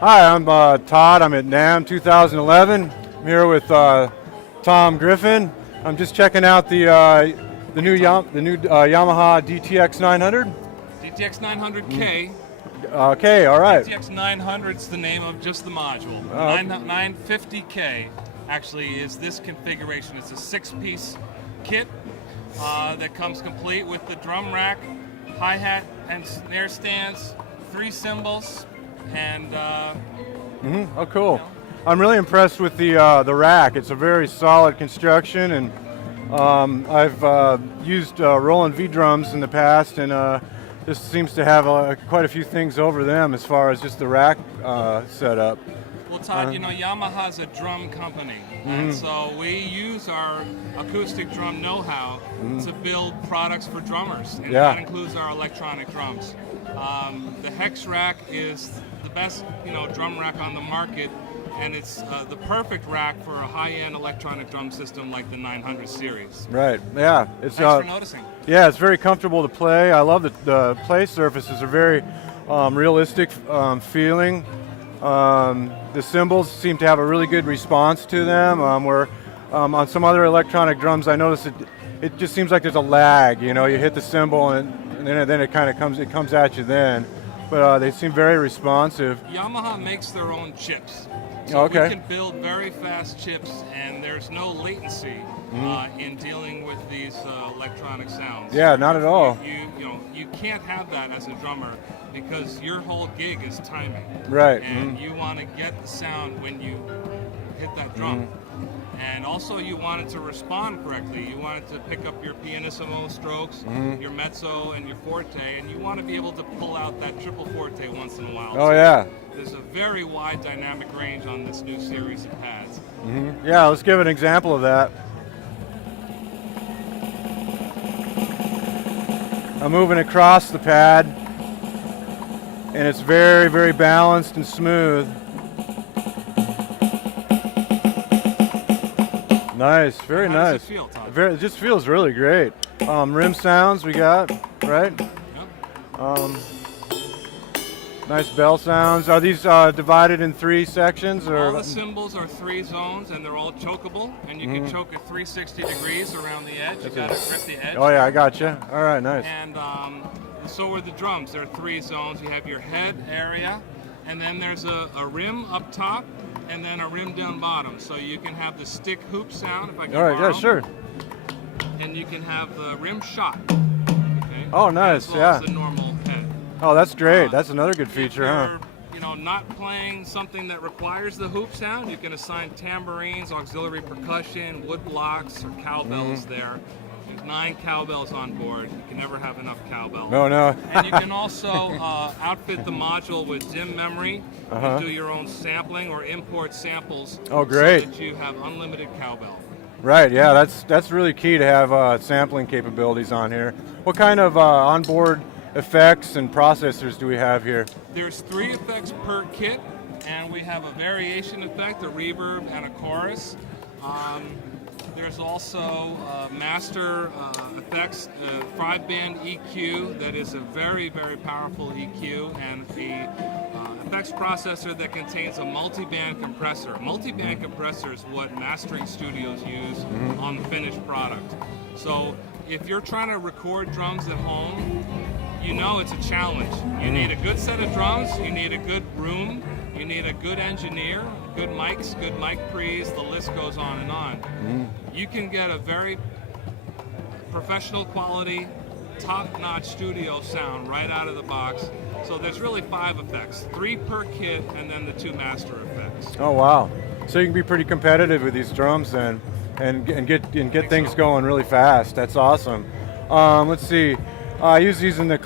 Hi, I'm Todd. I'm at NAMM 2011. I'm here with Tom Griffin. I'm just checking out the new Yamaha DTX 900. DTX 900K. Okay, all right. DTX 900 is the name of just the module. 950K actually is this configuration. It's a 6-piece kit that comes complete with the drum rack, hi-hat, and snare stands, 3 cymbals, and Oh, cool. I'm really impressed with the rack. It's a very solid construction, and I've used Roland V drums in the past, and this seems to have quite a few things over them as far as just the rack setup. Well, Todd, you know, Yamaha's a drum company, and so we use our acoustic drum know-how to build products for drummers, and that includes our electronic drums. The Hex rack is the best, drum rack on the market, and it's the perfect rack for a high-end electronic drum system like the 900 series. Right. Yeah. Thanks for noticing. Yeah, it's very comfortable to play. I love the play surfaces are very realistic feeling. The cymbals seem to have a really good response to them. Where on some other electronic drums, I notice it just seems like there's a lag. You hit the cymbal and then it kind of comes at you then. But they seem very responsive. Yamaha makes their own chips. So we can build very fast chips, and there's no latency in dealing with these electronic sounds. Yeah, not at all. You can't have that as a drummer because your whole gig is timing. Right. And you want to get the sound when you hit that drum. And also you want it to respond correctly. You want it to pick up your pianissimo strokes, your mezzo, and your forte, and you want to be able to pull out that triple forte once in a while. Oh, yeah. There's a very wide dynamic range on this new series of pads. Yeah, let's give an example of that. I'm moving across the pad, and it's very, very balanced and smooth. Nice, very nice. How does it feel, Todd? It just feels really great. Rim sounds we got, right? Yep. Nice bell sounds. Are these divided in 3 sections? Or? All the cymbals are 3 zones, and they're all chokeable, and you can choke at 360 degrees around the edge. You got to grip the edge. Oh yeah, I got you. All right, nice. And so are the drums. There are 3 zones. You have your head area, and then there's a rim up top, and then a rim down bottom. So you can have the stick hoop sound, if I can All right, borrow. yeah, sure. And you can have the rim shot. Okay? Oh, nice, as well as the normal head. Oh, that's great. That's another good feature, huh? If you're, not playing something that requires the hoop sound, you can assign tambourines, auxiliary percussion, wood blocks, or cowbells there. There's 9 cowbells on board. You can never have enough cowbells. No. And you can also outfit the module with DIMM memory and do your own sampling or import samples. Oh, great. So that you have unlimited cowbell. Right, yeah, that's really key to have sampling capabilities on here. What kind of onboard effects and processors do we have here? There's 3 effects per kit, and we have a variation effect, a reverb, and a chorus. There's also master effects, 5-band EQ that is a very, very powerful EQ, and the effects processor that contains a multi-band compressor. Multi-band compressor is what mastering studios use on the finished product. So if you're trying to record drums at home, it's a challenge. You need a good set of drums, you need a good room, you need a good engineer, good mics, good mic pre's, the list goes on and on. You can get a very professional quality, top-notch studio sound right out of the box. So there's really 5 effects, 3 per kit, and then the 2 master effects. Oh wow! So you can be pretty competitive with these drums then, and get things going really fast. That's awesome. Let's see. I use these in the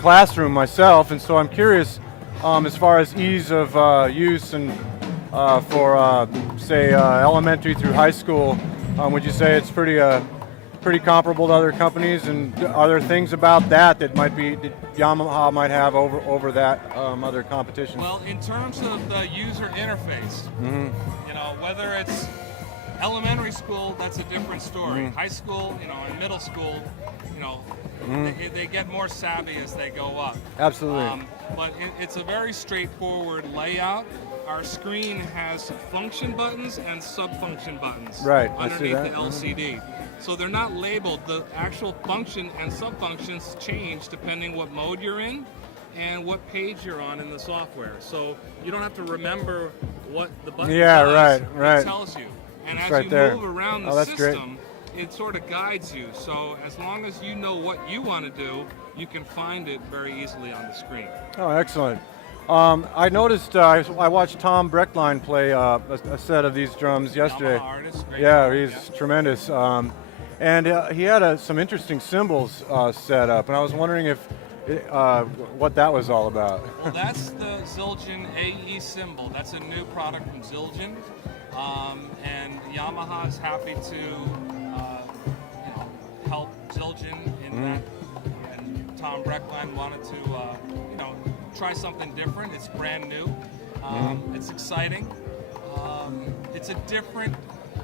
classroom myself, and so I'm curious as far as ease of use and for say elementary through high school. Would you say it's pretty comparable to other companies, and are there things about that Yamaha might have over that other competition? Well, in terms of the user interface, whether it's elementary school, that's a different story. High school, and middle school, they get more savvy as they go up. Absolutely. but it's a very straightforward layout. Our screen has function buttons and sub-function buttons Right, I see underneath that. the LCD. So they're not labeled. The actual function and sub-functions change depending what mode you're in and what page you're on in the software. So you don't have to remember what the button does. Right. It tells you. And It's as right you there. move around the Oh, that's great. system, it sort of guides you. So as long as you know what you want to do, you can find it very easily on the screen. Oh, excellent. I noticed, I watched Tom Breckline play a set of these drums yesterday. Yamaha artist, great Yeah, guy, he's tremendous. And he had some interesting cymbals set up, and I was wondering if what that was all about. Well, that's the Zildjian AE cymbal. That's a new product from Zildjian. And Yamaha is happy to help Zildjian in that. And Tom Breckline wanted to try something different. It's brand new. It's exciting. It's a different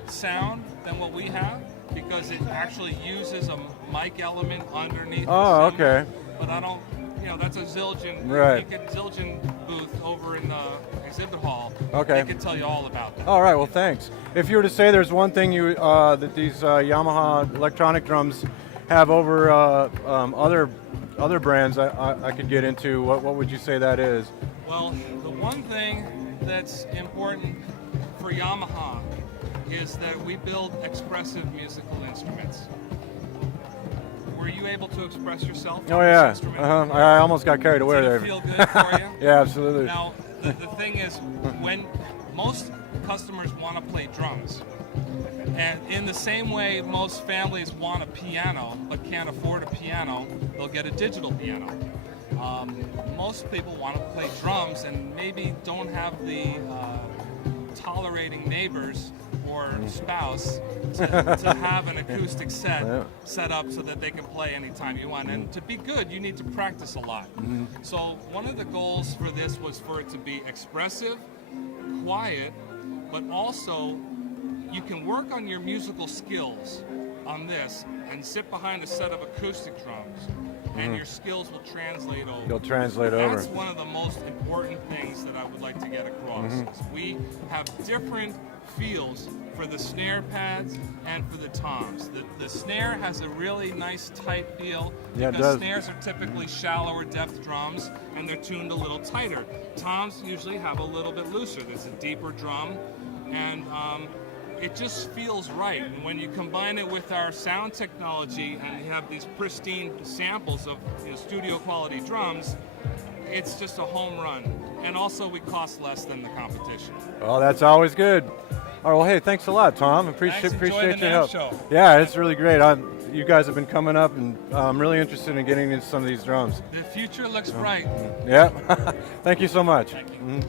sound than what we have because it actually uses a mic element underneath. Oh, the cymbal. okay. But I don't. That's a Zildjian. Right. You get Zildjian booth over in the exhibit hall. Okay. They can tell you all about that. All right, well, thanks. If you were to say there's one thing you that these Yamaha electronic drums have over other brands I could get into, what would you say that is? Well, the one thing that's important for Yamaha is that we build expressive musical instruments. Were you able to express yourself on Oh this yeah, instrument? I almost got carried away Did it there. feel good for you? Yeah, absolutely. Now, the thing is, when most customers want to play drums, and in the same way most families want a piano but can't afford a piano, they'll get a digital piano. Most people want to play drums and maybe don't have the tolerating neighbors or spouse to have an acoustic set up so that they can play anytime you want. And to be good, you need to practice a lot. So one of the goals for this was for it to be expressive, quiet, but also you can work on your musical skills on this and sit behind a set of acoustic drums and your skills will translate over. You'll translate over. That's one of the most important things that I would like to get across. Is we have different feels for the snare pads and for the toms. The snare has a really nice tight feel Yeah, it because does. snares are typically shallower depth drums and they're tuned a little tighter. Toms usually have a little bit looser. There's a deeper drum and it just feels right. And when you combine it with our sound technology and you have these pristine samples of studio quality drums, it's just a home run. And also we cost less than the competition. Oh, that's always good. All right, well, hey, thanks a lot, Tom. Thanks, enjoy Appreciate the your NAMM help. show. Yeah, it's really great. You guys have been coming up, and I'm really interested in getting into some of these drums. The future looks bright. Yeah, thank you so much. Thank you.